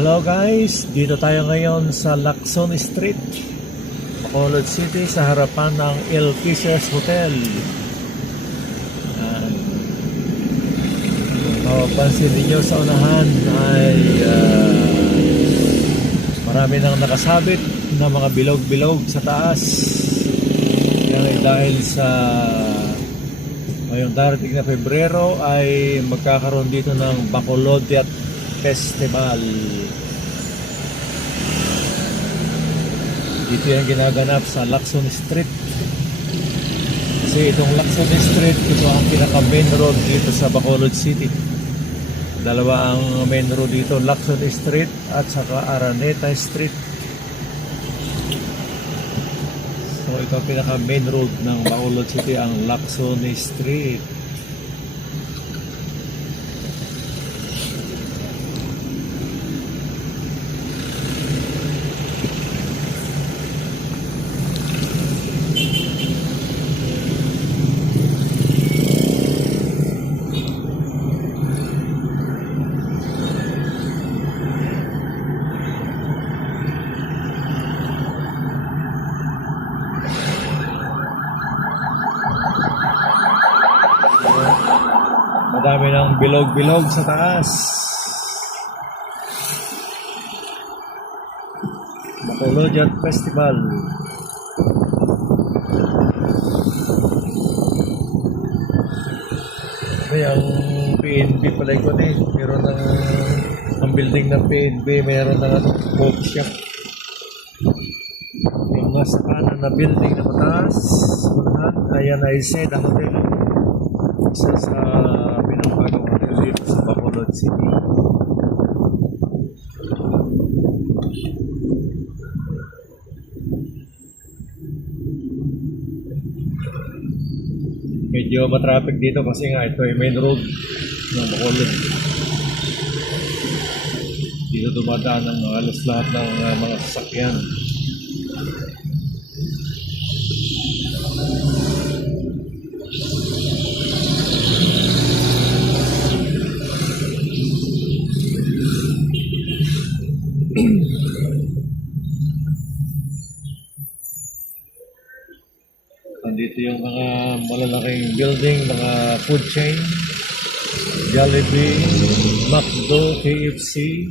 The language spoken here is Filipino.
Hello guys, dito tayo ngayon sa Lacson Street, Bacolod City, sa harapan ng El Fishers Hotel. Kung mapapansin ninyo sa unahan ay marami nang nakasabit na mga bilog-bilog sa taas. Yan ay dahil sa ngayong darating na Pebrero ay magkakaroon dito ng Bacolod Festival. Dito yung ginaganap sa Lacson Street. Kasi itong Lacson Street, ito ang pinaka main road dito sa Bacolod City. Dalawa ang main road dito, Lacson Street at saka Araneta Street. So ito ang pinaka main road ng Bacolod City, ang Lacson Street. Madami ng bilog-bilog sa taas. Bacolod Festival. Ay, ang PNB pala ko na eh. Meron ng ang building ng PNB, meron ng coke shop. Yung nasa kanan na building na mataas, ayan ay Seda Hotel. Isa sa pinakabagong hotel dito sa Bacolod City. Medyo matraffic dito kasi nga ito ay main road ng Bacolod. Dito dumadaan ng halos lahat ng mga sasakyan. Andito yung mga malalaking building, mga food chain, Jollibee, McDo, KFC,